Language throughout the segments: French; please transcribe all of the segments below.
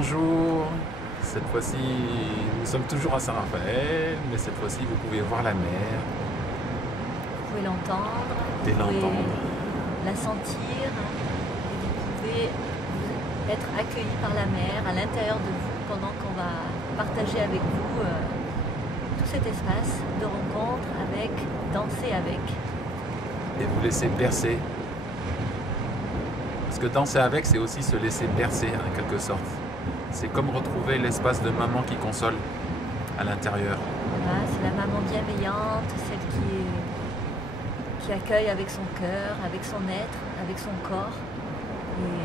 Bonjour, cette fois-ci nous sommes toujours à Saint-Raphaël, mais cette fois-ci vous pouvez voir la mer Vous pouvez l'entendre, et vous pouvez l'entendre. la sentir, et vous pouvez être accueilli par la mer à l'intérieur de vous pendant qu'on va partager avec vous tout cet espace de rencontre avec, danser avec. Et vous laisser bercer. Parce que danser avec, c'est aussi se laisser bercer en quelque sorte. C'est comme retrouver l'espace de maman qui console à l'intérieur. Voilà, c'est la maman bienveillante, celle qui accueille avec son cœur, avec son être, avec son corps. Et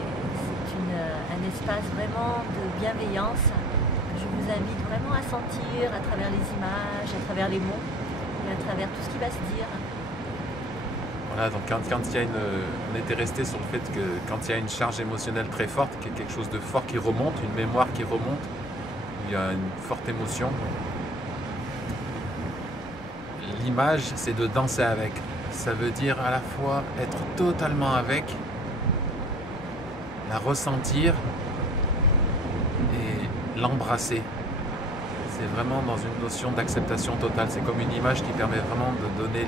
c'est un espace vraiment de bienveillance que je vous invite vraiment à sentir à travers les images, à travers les mots et à travers tout ce qui va se dire. Voilà, donc quand il y a on était resté sur le fait que quand il y a une charge émotionnelle très forte, qu'il y a quelque chose de fort qui remonte, une mémoire qui remonte, il y a une forte émotion. L'image, c'est de danser avec. Ça veut dire à la fois être totalement avec, la ressentir et l'embrasser. C'est vraiment dans une notion d'acceptation totale. C'est comme une image qui permet vraiment de donner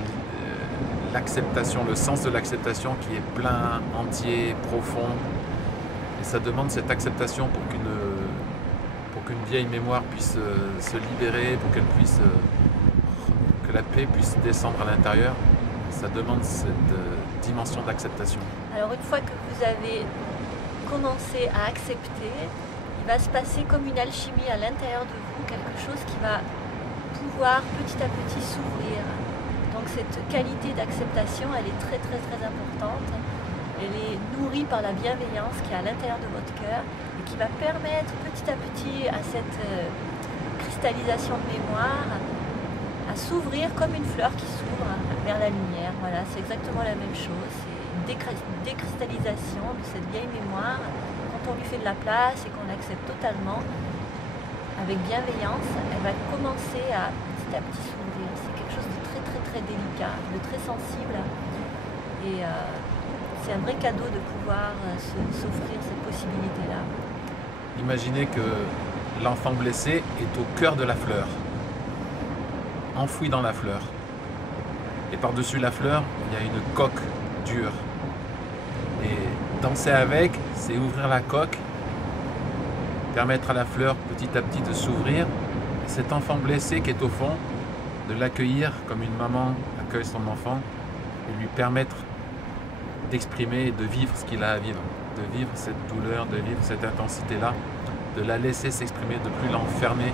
l'acceptation, le sens de l'acceptation qui est plein, entier, profond. Et ça demande cette acceptation pour qu'une vieille mémoire puisse se libérer, pour que la paix puisse descendre à l'intérieur. Ça demande cette dimension d'acceptation. Alors une fois que vous avez commencé à accepter, il va se passer comme une alchimie à l'intérieur de vous, quelque chose qui va pouvoir petit à petit s'ouvrir. Donc cette qualité d'acceptation, elle est très très très importante. Elle est nourrie par la bienveillance qui est à l'intérieur de votre cœur et qui va permettre petit à petit à cette cristallisation de mémoire à s'ouvrir comme une fleur qui s'ouvre vers la lumière. Voilà, c'est exactement la même chose. C'est une décristallisation de cette vieille mémoire. Quand on lui fait de la place et qu'on l'accepte totalement, avec bienveillance, elle va commencer à petit s'ouvrir. C'est quelque chose de très très très délicat, de très sensible. Et c'est un vrai cadeau de pouvoir s'offrir cette possibilité-là. Imaginez que l'enfant blessé est au cœur de la fleur, enfoui dans la fleur. Et par-dessus la fleur, il y a une coque dure. Et danser avec, c'est ouvrir la coque, permettre à la fleur petit à petit de s'ouvrir. Et cet enfant blessé qui est au fond, de l'accueillir comme une maman accueille son enfant et lui permettre d'exprimer et de vivre ce qu'il a à vivre, de vivre cette douleur, de vivre cette intensité-là, de la laisser s'exprimer, de ne plus l'enfermer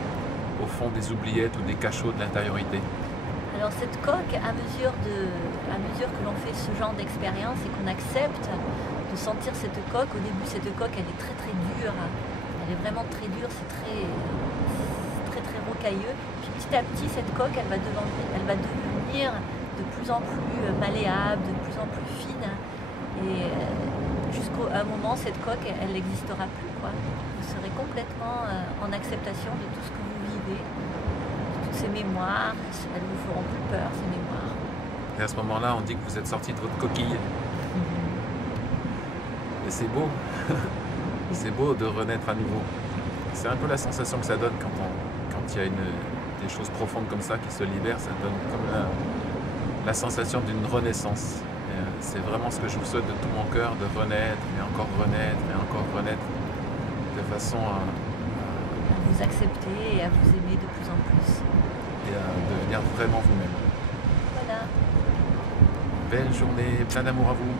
au fond des oubliettes ou des cachots de l'intériorité. Alors cette coque, à mesure que l'on fait ce genre d'expérience et qu'on accepte de sentir cette coque, au début cette coque elle est très très dure, elle est vraiment très dure, c'est très très rocailleux. Puis petit à petit cette coque elle va devenir de plus en plus malléable, de plus en plus fine. Et jusqu'à un moment, cette coque, elle n'existera plus, quoi. Vous serez complètement en acceptation de tout ce que vous vivez, de toutes ces mémoires. Elles ne vous feront plus peur, ces mémoires. Et à ce moment-là, on dit que vous êtes sorti de votre coquille. Et c'est beau. C'est beau de renaître à nouveau. C'est un peu la sensation que ça donne quand il y a des choses profondes comme ça qui se libèrent. Ça donne comme la sensation d'une renaissance. C'est vraiment ce que je vous souhaite de tout mon cœur, de renaître, et encore renaître, et encore renaître, de façon à vous accepter et à vous aimer de plus en plus. Et à devenir vraiment vous-même. Voilà. Belle journée, plein d'amour à vous.